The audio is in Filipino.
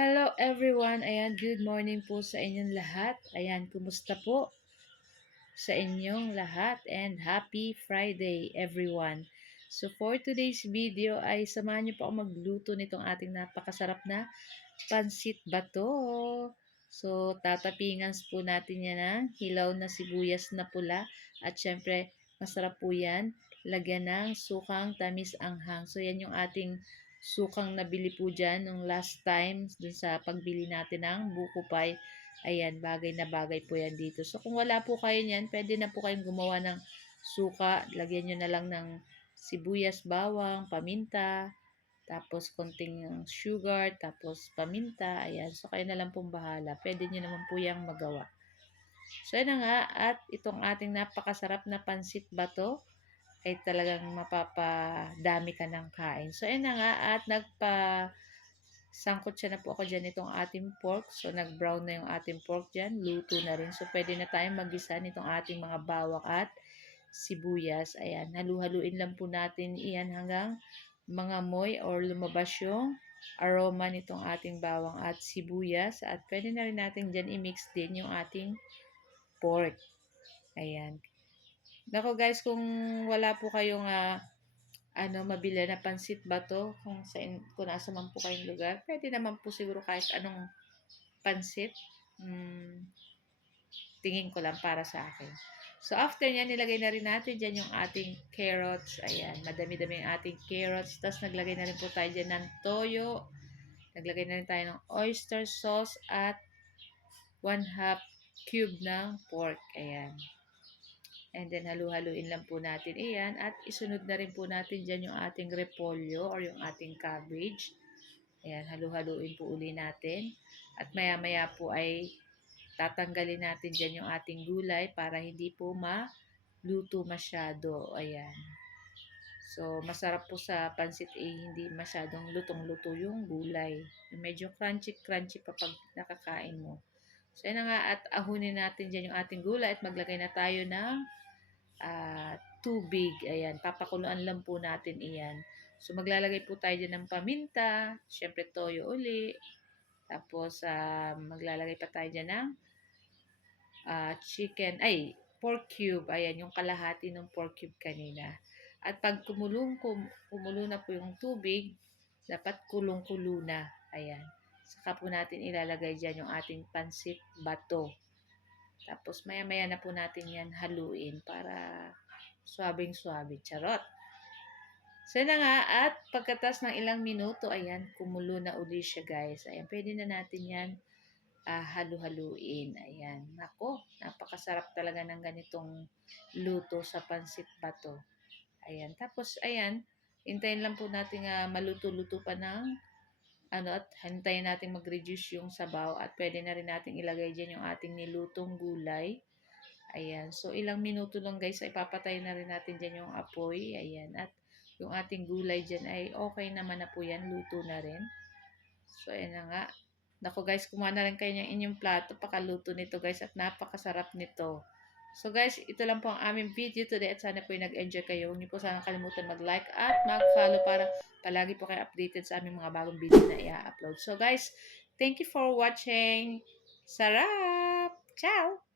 Hello everyone. Ayan, good morning po sa inyong lahat. Ayan, kumusta po sa inyong lahat and happy Friday everyone. So for today's video ay samahan niyo po ako magluto nitong ating napakasarap na pansit bato. So tatapingan po natin yan ng hilaw na sibuyas na pula at syempre masarap po yan lagyan ng sukang tamis anghang. So yan yung ating sukang nabili po dyan nung last time dun sa pagbili natin ng buko pie. Ayan, bagay na bagay po yan dito. So kung wala po kayo niyan, pwede na po kayong gumawa ng suka. Lagyan nyo na lang ng sibuyas, bawang, paminta, tapos konting sugar, tapos paminta. Ayan, so kayo na lang pong bahala. Pwede nyo naman po yung magawa. So yun na nga, at itong ating napakasarap na pansit bato ay talagang mapapadami ka ng kain. So yun na nga, at sangkot siya na po ako dyan itong ating pork. So, nag-brown na yung ating pork dyan. Luto na rin. So, pwede na tayong mag-gisa nitong ating mga bawang at sibuyas. Ayan, halu-haluin lang po natin iyan hanggang mga moy or lumabas yung aroma nitong ating bawang at sibuyas. At pwede na rin natin dyan i-mix din yung ating pork. Ayan. Nako guys, kung wala po kayong mabili na pansit bato kung nasa man po kayong lugar. Pwede naman po siguro kahit anong pansit. Tingin ko lang para sa akin. So, after niya, nilagay na rin natin dyan yung ating carrots. Ayan, madami-dami yung ating carrots. Tapos, naglagay na rin po tayo dyan ng toyo. Naglagay na rin tayo ng oyster sauce at 1/2 cube ng pork. Ayan. And then, halu-haluin lang po natin iyan. At isunod na rin po natin dyan yung ating repolyo or yung ating cabbage. Ayan, halu-haluin po uli natin. At maya-maya po ay tatanggalin natin dyan yung ating gulay para hindi po maluto masyado. Ayan. So, masarap po sa pansit hindi masyadong lutong-luto yung gulay. Medyo crunchy-crunchy pa pag nakakain mo. So, yun na nga, at ahunin natin dyan yung ating gulay at maglagay na tayo ng tubig. Ayan, papakuluan lang po natin iyan. So, maglalagay po tayo dyan ng paminta, syempre toyo uli, tapos maglalagay pa tayo dyan ng pork cube. Ayan, yung kalahati ng pork cube kanina. At pag kumulo na po yung tubig, dapat kulong-kulo na. Ayan. Saka po natin ilalagay dyan yung ating pansit bato. Tapos, maya-maya na po natin yan haluin para swabing-swabe. Charot! So, na nga. At pagkatas ng ilang minuto, ayan, kumulo na uli siya, guys. Ayan, pwede na natin yan halu-haluin. Ayan. Nako, napakasarap talaga ng ganitong luto sa pansit bato. Ayan. Tapos, ayan, hintayin lang po natin maluto-luto pa ng at hintayin natin mag-reduce yung sabaw at pwede na rin natin ilagay dyan yung ating nilutong gulay. Ayan. So, ilang minuto lang guys ay papatay na rin natin dyan yung apoy. Ayan. At yung ating gulay dyan ay okay naman na po yan. Luto na rin. So, ayan na nga. Naku guys, kumuha na rin kayo ng inyong plato. Pakaluto nito guys at napakasarap nito. So guys, ito lang po ang aming video today at sana po nag-enjoy kayo. Huwag niyo po sana kalimutan mag-like at mag-follow para palagi po kayo updated sa aming mga bagong video na i-upload. So guys, thank you for watching. Sarap! Ciao!